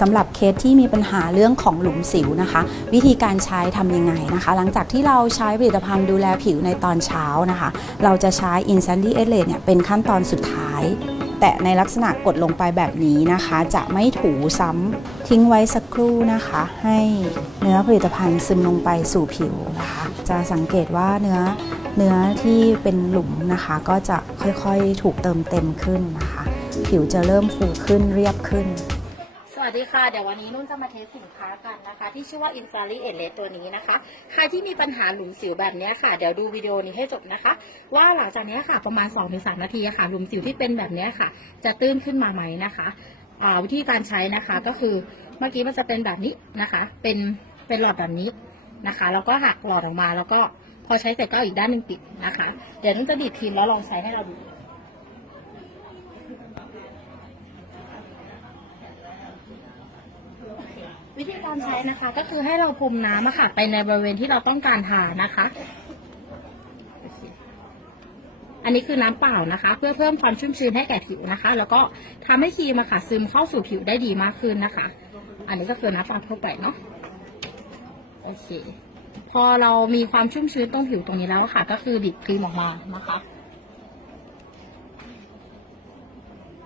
สำหรับเคสที่มีปัญหาเรื่องของหลุมสิวนะคะ วิธีการใช้ทำยังไงนะคะ หลังจากที่เราใช้ผลิตภัณฑ์ดูแลผิวในตอนเช้านะคะ เราจะใช้ i n s a n d y e l a t e เนี่ยเป็นขั้นตอนสุดท้าย แต่ในลักษณะกดลงไปแบบนี้นะคะ จะไม่ถูซ้ำทิ้งไว้สักครู่นะคะ ให้เนื้อผลิตภัณฑ์ซึมลงไปสู่ผิวนะคะ จะสังเกตว่าเนื้อเนื้อที่เป็นหลุมนะคะ ก็จะค่อยๆถูกเติมเต็มขึ้นนะคะ ผิวจะเริ่มฟูขึ้นเรียบขึ้น วัสดีค่ะ เดี๋ยววันนี้นุ่นจะมาเทสสินค้ากันนะคะ ที่ชื่อว่า i n f a r i e l e ตัวนี้นะคะ ใครที่มีปัญหาหลุมสิวแบบนี้ค่ะ เดี๋ยวดูวิดีโอนี้ให้จบนะคะ ว่าหลังจากนี้ค่ะ ประมาณ 2-3 นาทีค่ะ หลุมสิวที่เป็นแบบนี้ค่ะ จะตื้นขึ้นมาไหมนะคะวิธีการใช้นะคะก็คือเมื่อกี้มันจะเป็นแบบนี้นะคะ เป็นเป็นหลอดแบบนี้นะคะ แล้วก็หักหลอดออกมาแล้วก็พอใช้เสร็จก็อาอีกด้านหนึ่งปิดนะคะ เดี๋ยวนุ่นจะบีบครีมแล้วลองใช้ให้เราดู วิธีการใช้นะคะก็คือให้เราพรมน้ำอะค่ะ ไปในบริเวณที่เราต้องการทานะคะ อันนี้คือน้ำเปล่านะคะ เพื่อเพิ่มความชุ่มชื้นให้แก่ผิวนะคะ แล้วก็ทำให้ครีมอะค่ะ ซึมเข้าสู่ผิวได้ดีมากขึ้นนะคะ อันนี้ก็คือน้ำเปล่าทั่วไปเนาะโอเค พอเรามีความชุ่มชื้นตรงผิวตรงนี้แล้วค่ะ ก็คือบีบครีมออกมานะคะ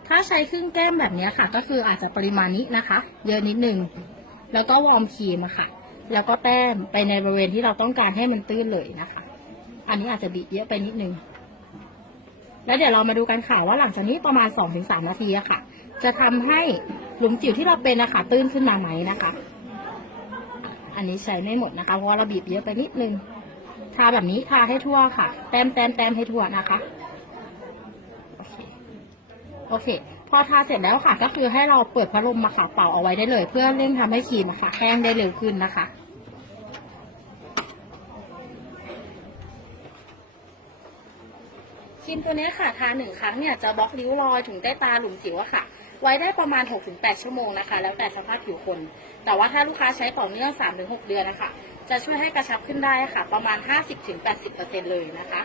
ถ้าใช้ครึ่งแก้มแบบนี้ค่ะ ก็คืออาจจะปริมาณนี้นะคะ เยอะนิดนึง แล้วก็วอร์มครีมอะค่ะ แล้วก็แต้มไปในบริเวณที่เราต้องการให้มันตื้นเลยนะคะ อันนี้อาจจะบีบเยอะไปนิดนึง แล้วเดี๋ยวเรามาดูกันค่ะว่าหลังจากนี้ประมาณ 2-3 นาทีอะค่ะ จะทำให้หลุมจิ๋วที่เราเป็นนะคะตื้นขึ้นมาไหมนะคะ อันนี้ใช้ไม่หมดนะคะ เพราะเราบีบเยอะไปนิดนึง ทาแบบนี้ทาให้ทั่วค่ะ แต้มแต้มแต้มให้ทั่วนะคะ โอเค โอเค พอทาเสร็จแล้วค่ะ ก็คือให้เราเปิดพัดลมมาค่ะเป่าเอาไว้ได้เลย เพื่อเร่งทำให้ครีมค่ะแห้งได้เร็วขึ้นนะคะครีมตัวนี้ค่ะทาหนึ่งครั้งเนี่ยจะบล็อกริ้วรอยถึงใต้ตาหลุมสิวอะค่ะ ไว้ได้ประมาณ 6-8 ชั่วโมงนะคะ แล้วแต่สภาพผิวคน แต่ว่าถ้าลูกค้าใช้ต่อเนื่อง 3-6 เดือนนะคะ จะช่วยให้กระชับขึ้นได้ค่ะ ประมาณ 50-80%เลยนะคะ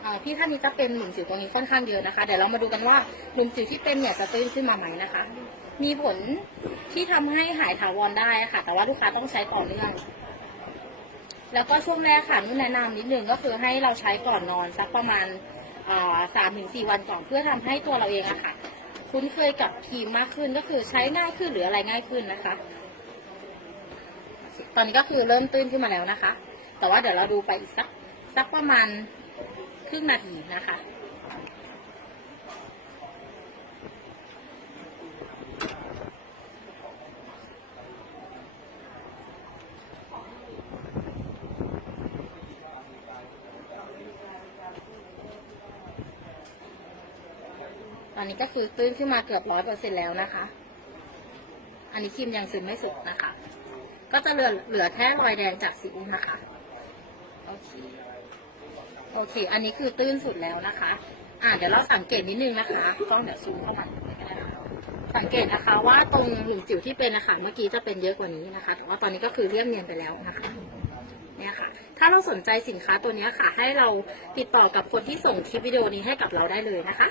อ่า พี่ท่านนี้จะเป็นหลุมสิวตรงนี้ค่อนข้างเยอะนะคะ เดี๋ยวเรามาดูกันว่าหลุมสิวที่เป็นเนี่ยจะตื้นขึ้นมาไหมนะคะ มีผลที่ทำให้หายถาวรได้ค่ะ แต่ว่าลูกค้าต้องใช้ต่อเนื่อง แล้วก็ช่วงแรกค่ะนุ่นแนะนำนิดนึงก็คือให้เราใช้ก่อนนอนสักประมาณสามถึงสี่วันก่อนเพื่อทำให้ตัวเราเองอะค่ะ คุ้นเคยกับครีมมากขึ้นก็คือใช้ง่ายขึ้นหรืออะไรง่ายขึ้นนะคะ ตอนนี้ก็คือเริ่มตื้นขึ้นมาแล้วนะคะ แต่ว่าเดี๋ยวเราดูไปอีกสักสักประมาณ ครึ่งนาทีนะคะตอนนี้ก็คือตื้นขึ้นมาเกือบร้อยเปอร์เซ็นแล้วนะคะ อันนี้ครีมยังซึมไม่สุดนะคะ ก็จะเหลือเหลือแค่รอยแดงจากสิวนะคะ โอเค โอเค อันนี้คือตื้นสุดแล้วนะคะ อ่าเดี๋ยวเราสังเกตนิดนึงนะคะกล้องเดี๋ยวซูมเข้ามาสังเกตนะคะว่าตรงหลุมจิ๋วที่เป็นนะคะเมื่อกี้จะเป็นเยอะกว่านี้นะคะ แต่ว่าตอนนี้ก็คือเรียบเนียนไปแล้วนะคะเนี่ยค่ะ ถ้าเราสนใจสินค้าตัวนี้ค่ะ ให้เราติดต่อกับคนที่ส่งคลิปวิดีโอนี้ให้กับเราได้เลยนะคะ